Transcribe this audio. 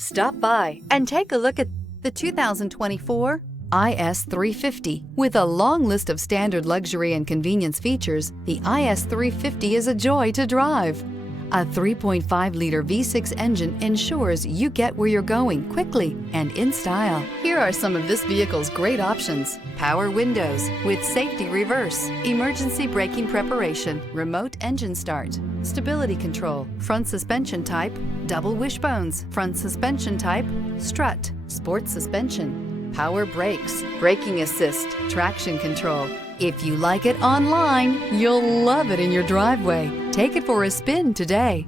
Stop by and take a look at the 2024 IS350. With a long list of standard luxury and convenience features, the IS350 is a joy to drive. A 3.5-liter V6 engine ensures you get where you're going quickly and in style. Here are some of this vehicle's great options: power windows with safety reverse, emergency braking preparation, remote engine start, stability control, front suspension type, double wishbones, front suspension type, strut, sports suspension, power brakes, braking assist, traction control. If you like it online, you'll love it in your driveway. Take it for a spin today.